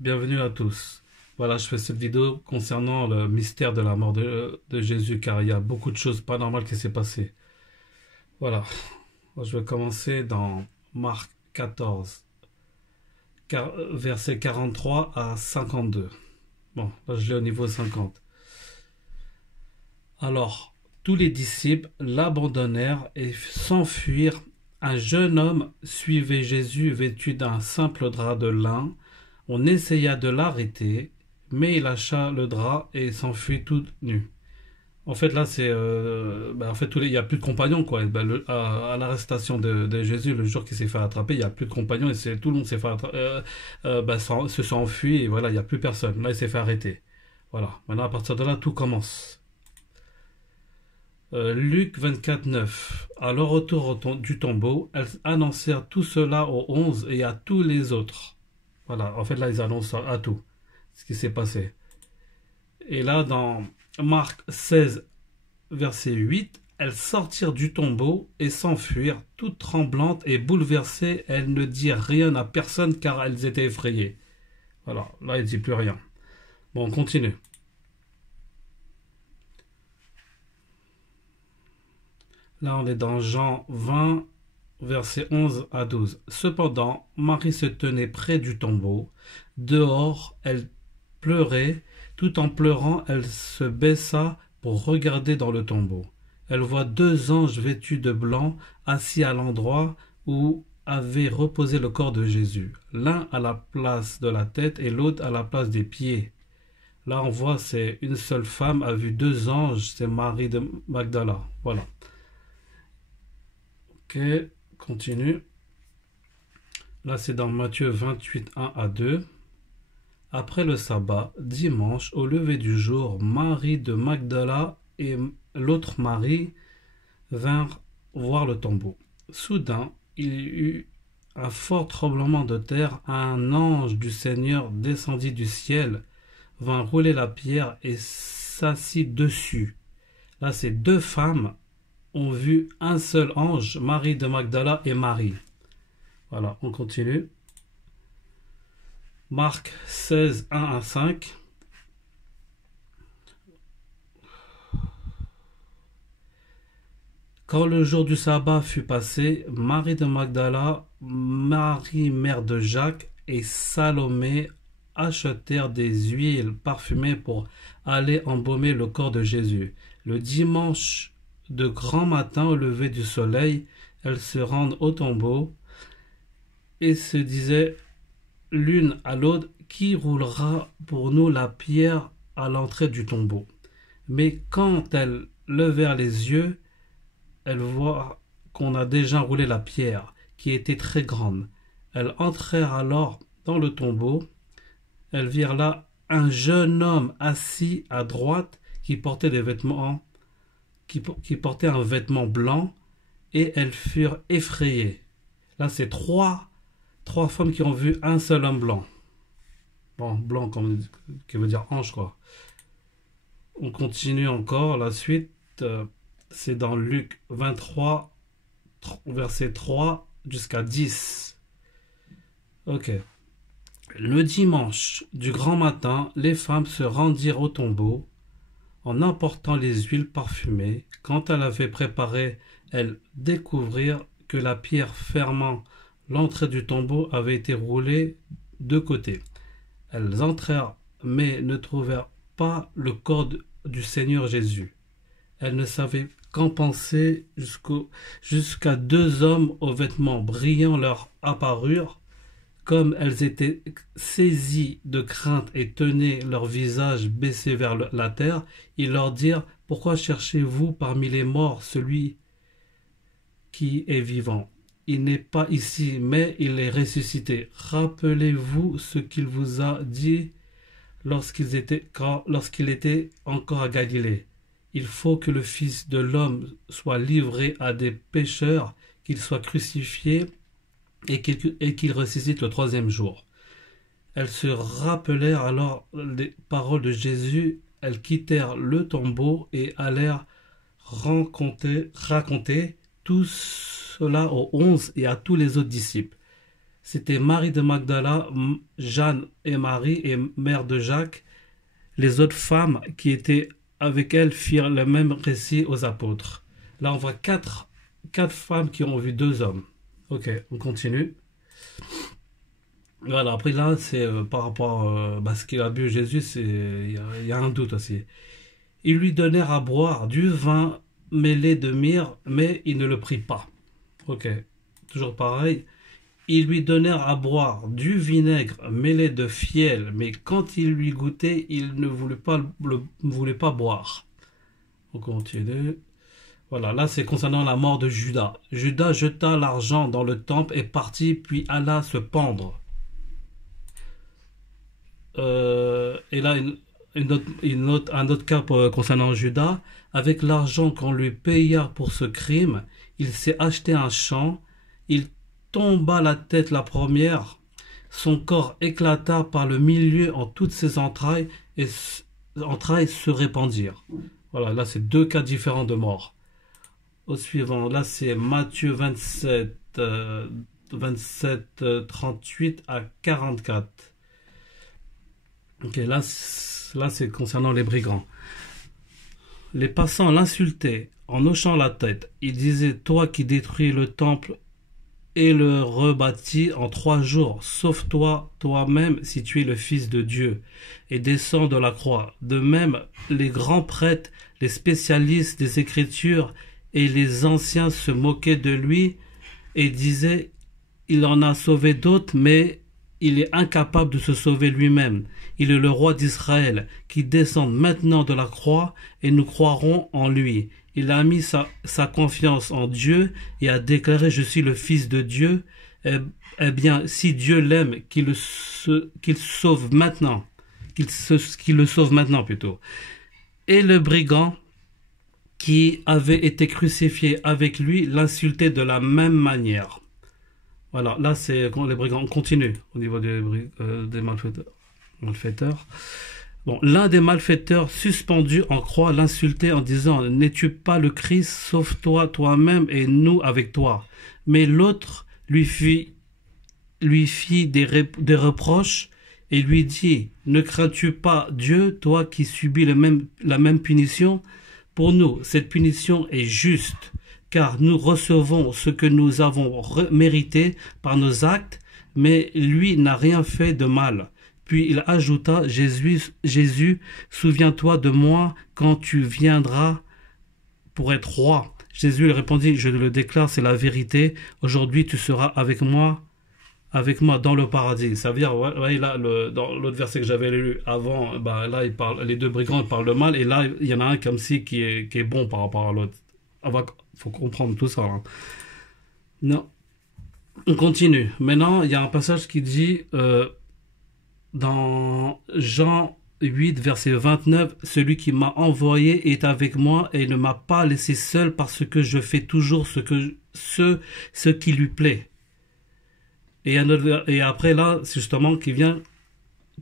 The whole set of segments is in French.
Bienvenue à tous. Voilà, je fais cette vidéo concernant le mystère de la mort de Jésus, car il y a beaucoup de choses pas normales qui s'est passé. Voilà, je vais commencer dans Marc 14, versets 43 à 52. Bon, là je l'ai au niveau 50. Alors, tous les disciples l'abandonnèrent et s'enfuirent. Un jeune homme suivait Jésus vêtu d'un simple drap de lin. On essaya de l'arrêter, mais il lâcha le drap et s'enfuit tout nu. En fait, là, c'est, en fait, il n'y a plus de compagnons, quoi. À l'arrestation de Jésus, le jour qu'il s'est fait attraper, il n'y a plus de compagnons et tout le monde s'est fait se sont enfuis et voilà, il n'y a plus personne. Là, il s'est fait arrêter. Voilà. Maintenant, à partir de là, tout commence. Luc 24, 9. À leur retour du tombeau, elles annoncèrent tout cela aux 11 et à tous les autres. Voilà, en fait là ils annoncent à tout ce qui s'est passé. Et là dans Marc 16, verset 8, elles sortirent du tombeau et s'enfuirent, toutes tremblantes et bouleversées. Elles ne dirent rien à personne car elles étaient effrayées. Voilà, là il ne dit plus rien. Bon, on continue. Là on est dans Jean 20, versets 11 à 12. Cependant, Marie se tenait près du tombeau. Dehors, elle pleurait. Tout en pleurant, elle se baissa pour regarder dans le tombeau. Elle voit deux anges vêtus de blanc assis à l'endroit où avait reposé le corps de Jésus. L'un à la place de la tête et l'autre à la place des pieds. Là, on voit, c'est une seule femme a vu deux anges, c'est Marie de Magdala. Voilà. Ok, continue. Là, c'est dans Matthieu 28, 1 à 2. Après le sabbat, dimanche, au lever du jour, Marie de Magdala et l'autre Marie vinrent voir le tombeau. Soudain, il y eut un fort tremblement de terre. Un ange du Seigneur descendit du ciel, vint rouler la pierre et s'assit dessus. Là, c'est deux femmes ont vu un seul ange, Marie de Magdala et Marie. Voilà, on continue. Marc 16, 1 à 5. Quand le jour du sabbat fut passé, Marie de Magdala, Marie mère de Jacques et Salomé achetèrent des huiles parfumées pour aller embaumer le corps de Jésus. Le dimanche de grand matin, au lever du soleil, elles se rendent au tombeau et se disaient l'une à l'autre, qui roulera pour nous la pierre à l'entrée du tombeau? Mais quand elles levèrent les yeux, elles voient qu'on a déjà roulé la pierre, qui était très grande. Elles entrèrent alors dans le tombeau. Elles virent là un jeune homme assis à droite qui portait des vêtements qui portait un vêtement blanc, et elles furent effrayées. Là, c'est trois femmes qui ont vu un seul homme blanc. Bon, blanc qui veut dire ange, quoi. On continue encore, la suite, c'est dans Luc 23, verset 3 jusqu'à 10. Ok. Le dimanche du grand matin, les femmes se rendirent au tombeau en apportant les huiles parfumées. Quand elles avaient préparé, elles découvrirent que la pierre fermant l'entrée du tombeau avait été roulée de côté. Elles entrèrent, mais ne trouvèrent pas le corps du Seigneur Jésus. Elles ne savaient qu'en penser jusqu'à deux hommes aux vêtements brillants leur apparurent. Comme elles étaient saisies de crainte et tenaient leur visage baissé vers la terre, ils leur dirent: pourquoi cherchez-vous parmi les morts celui qui est vivant? Il n'est pas ici, mais il est ressuscité. Rappelez-vous ce qu'il vous a dit lorsqu'il était encore à Galilée. Il faut que le Fils de l'homme soit livré à des pécheurs, qu'il soit crucifié et qu'il ressuscite le troisième jour. Elles se rappelèrent alors les paroles de Jésus. Elles quittèrent le tombeau et allèrent raconter tout cela aux 11 et à tous les autres disciples. C'était Marie de Magdala, Jeanne et Marie, et mère de Jacques. Les autres femmes qui étaient avec elle firent le même récit aux apôtres. Là, on voit quatre femmes qui ont vu deux hommes. Ok, on continue. Voilà, après là, c'est par rapport à ce qu'il a bu Jésus, il y a un doute aussi. Ils lui donnèrent à boire du vin mêlé de myrrhe, mais il ne le prit pas. Ok, toujours pareil. Ils lui donnèrent à boire du vinaigre mêlé de fiel, mais quand il lui goûtait, il ne voulait pas boire. On continue. Voilà, là c'est concernant la mort de Judas. Judas jeta l'argent dans le temple et partit, puis alla se pendre. Et là, un autre cas concernant Judas. Avec l'argent qu'on lui paya pour ce crime, il s'est acheté un champ, il tomba la tête la première, son corps éclata par le milieu en toutes ses entrailles, et entrailles se répandirent. Voilà, là c'est deux cas différents de mort. Au suivant, là c'est Matthieu 27, 38 à 44. Ok, là c'est concernant les brigands. Les passants l'insultaient en hochant la tête. Ils disaient: toi qui détruis le temple et le rebâtis en 3 jours, sauve-toi toi-même si tu es le Fils de Dieu, et descends de la croix. De même, les grands prêtres, les spécialistes des Écritures et les anciens se moquaient de lui et disaient: il en a sauvé d'autres, mais il est incapable de se sauver lui-même. Il est le roi d'Israël, qui descend maintenant de la croix, et nous croirons en lui. Il a mis sa confiance en Dieu et a déclaré: je suis le Fils de Dieu. Eh bien, si Dieu l'aime, qu'il le sauve maintenant. Qu'il le sauve maintenant plutôt. Et le brigand qui avait été crucifié avec lui l'insultait de la même manière. Voilà, là c'est quand les brigands continuent au niveau des malfaiteurs. Bon, l'un des malfaiteurs suspendu en croix l'insultait en disant: n'es-tu pas le Christ? Sauve-toi toi-même et nous avec toi. Mais l'autre lui fit des reproches et lui dit: ne crains-tu pas Dieu, toi qui subis la même punition? Pour nous, cette punition est juste, car nous recevons ce que nous avons mérité par nos actes, mais lui n'a rien fait de mal. Puis il ajouta: Jésus, souviens-toi de moi quand tu viendras pour être roi. Jésus lui répondit: je le déclare, c'est la vérité. Aujourd'hui, tu seras avec moi dans le paradis. Ça veut dire, ouais, là, dans l'autre verset que j'avais lu avant, là, les deux brigands parlent de mal, et là, il y en a un comme si qui est bon par rapport à l'autre. Faut comprendre tout ça. Hein. Non. On continue. Maintenant, il y a un passage qui dit, dans Jean 8, verset 29, celui qui m'a envoyé est avec moi et ne m'a pas laissé seul, parce que je fais toujours ce qui lui plaît. Et après là, c'est justement qui vient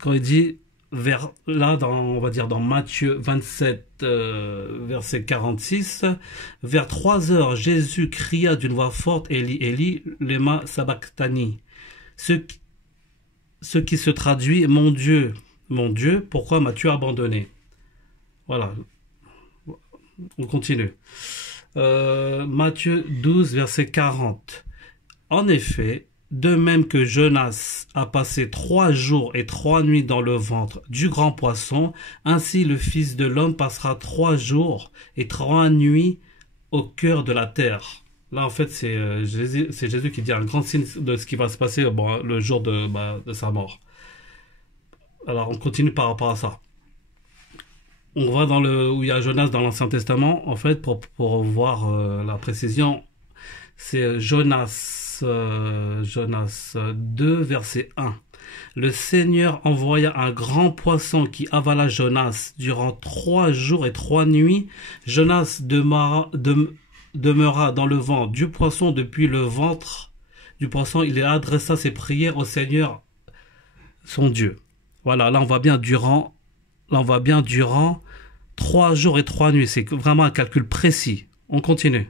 quand il dit on va dire dans Matthieu 27, verset 46, vers 3 heures, Jésus cria d'une voix forte: Eli, Eli, lema sabachthani. Ce qui se traduit: mon Dieu, pourquoi m'as-tu abandonné? Voilà. On continue. Matthieu 12, verset 40. En effet, de même que Jonas a passé 3 jours et 3 nuits dans le ventre du grand poisson, ainsi le Fils de l'homme passera 3 jours et 3 nuits au cœur de la terre. Là, en fait, c'est Jésus qui dit un grand signe de ce qui va se passer le jour de sa mort. Alors, on continue par rapport à ça. On va où il y a Jonas dans l'Ancien Testament, en fait, pour voir la précision. C'est Jonas 2, verset 1. Le Seigneur envoya un grand poisson qui avala Jonas. Durant 3 jours et 3 nuits, Jonas demeura dans le ventre du poisson. Depuis le ventre du poisson, il adressa ses prières au Seigneur, son Dieu. Voilà, là on voit bien durant 3 jours et 3 nuits. C'est vraiment un calcul précis. On continue.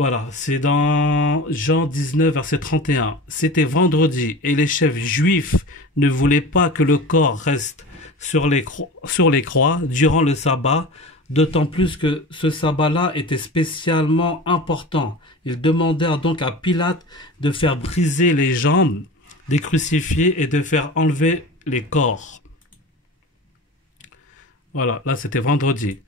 Voilà, c'est dans Jean 19, verset 31. C'était vendredi et les chefs juifs ne voulaient pas que le corps reste sur les croix durant le sabbat, d'autant plus que ce sabbat-là était spécialement important. Ils demandèrent donc à Pilate de faire briser les jambes des crucifiés et de faire enlever les corps. Voilà, là c'était vendredi.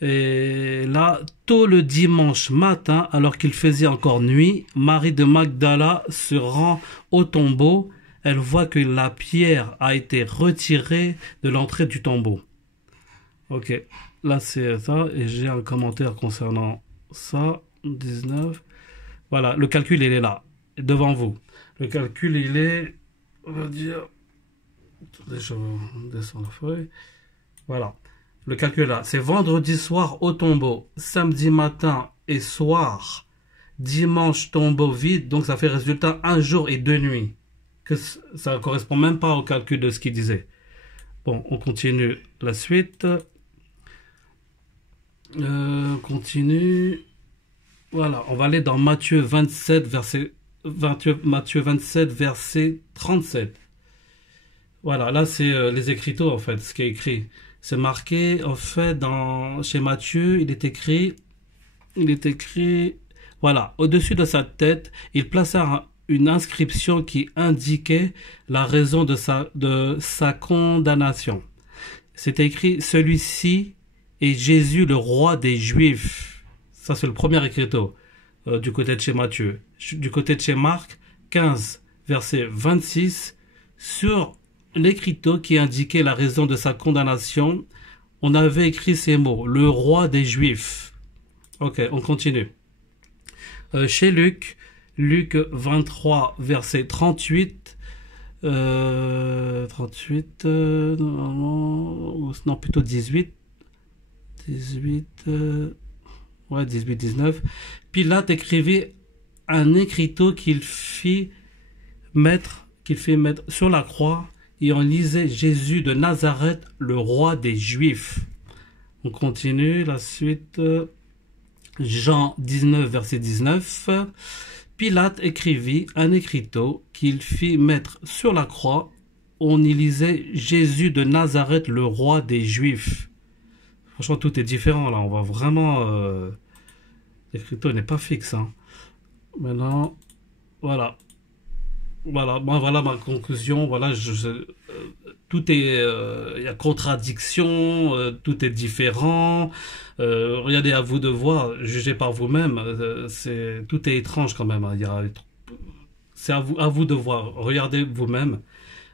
Et là, tôt le dimanche matin, alors qu'il faisait encore nuit, Marie de Magdala se rend au tombeau. Elle voit que la pierre a été retirée de l'entrée du tombeau. Ok, là c'est ça, et j'ai un commentaire concernant ça, 19. Voilà, le calcul il est là, devant vous. Le calcul il est, on va dire, déjà on descend la feuille. Voilà. Le calcul là, c'est vendredi soir au tombeau, samedi matin et soir, dimanche tombeau vide, donc ça fait résultat 1 jour et 2 nuits. Que ça ne correspond même pas au calcul de ce qu'il disait. Bon, on continue la suite. On continue. Voilà, on va aller dans Matthieu 27, Matthieu 27, verset 37. Voilà, là c'est les écriteaux en fait, ce qui est écrit. C'est marqué, en fait, chez Matthieu, il est écrit, voilà, au-dessus de sa tête, il plaça une inscription qui indiquait la raison de sa condamnation. C'était écrit, celui-ci est Jésus, le roi des Juifs. Ça, c'est le premier écriteau, du côté de chez Matthieu. Du côté de chez Marc, 15, verset 26, sur l'écriteau qui indiquait la raison de sa condamnation, on avait écrit ces mots, le roi des Juifs. Ok, on continue. Chez Luc 23, verset 38, non, plutôt 18, 19. Pilate écrivit un écriteau qu'il fit mettre sur la croix, et on lisait Jésus de Nazareth, le roi des Juifs. On continue la suite. Jean 19, verset 19. Pilate écrivit un écriteau qu'il fit mettre sur la croix. On y lisait Jésus de Nazareth, le roi des Juifs. Franchement, tout est différent là. On voit vraiment... l'écriteau n'est pas fixe. Hein. Maintenant, voilà. Voilà, voilà ma conclusion. Voilà, tout est, il y a contradiction, tout est différent. Regardez, à vous de voir, jugez par vous-même. Tout est étrange quand même. Hein. C'est à vous de voir. Regardez vous-même.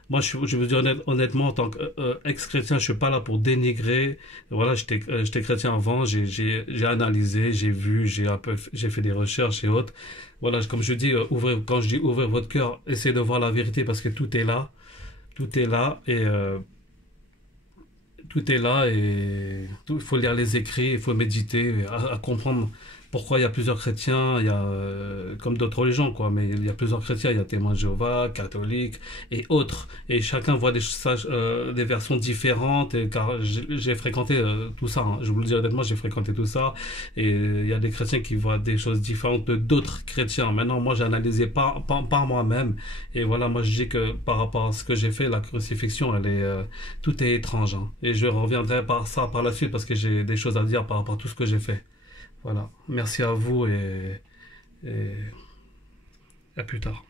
Moi, je vous dis honnêtement, en tant qu'ex-chrétien, je suis pas là pour dénigrer. Voilà, j'étais chrétien avant, j'ai analysé, j'ai vu, j'ai fait des recherches et autres. Voilà, comme je dis, quand je dis ouvrez votre cœur, essayez de voir la vérité parce que tout est là et il faut lire les écrits, il faut méditer, à comprendre pourquoi il y a plusieurs chrétiens, il y a comme d'autres religions quoi, mais il y a plusieurs chrétiens, il y a témoins de Jéhovah, catholiques et autres, et chacun voit des versions différentes, car j'ai fréquenté tout ça, hein. Je vous le dis honnêtement, j'ai fréquenté tout ça, et il y a des chrétiens qui voient des choses différentes d'autres chrétiens. Maintenant, moi j'ai analysé par moi-même, et voilà, moi je dis que par rapport à ce que j'ai fait, la crucifixion, tout est étrange, hein. Et je reviendrai par la suite parce que j'ai des choses à dire par rapport à tout ce que j'ai fait. Voilà, merci à vous et à plus tard.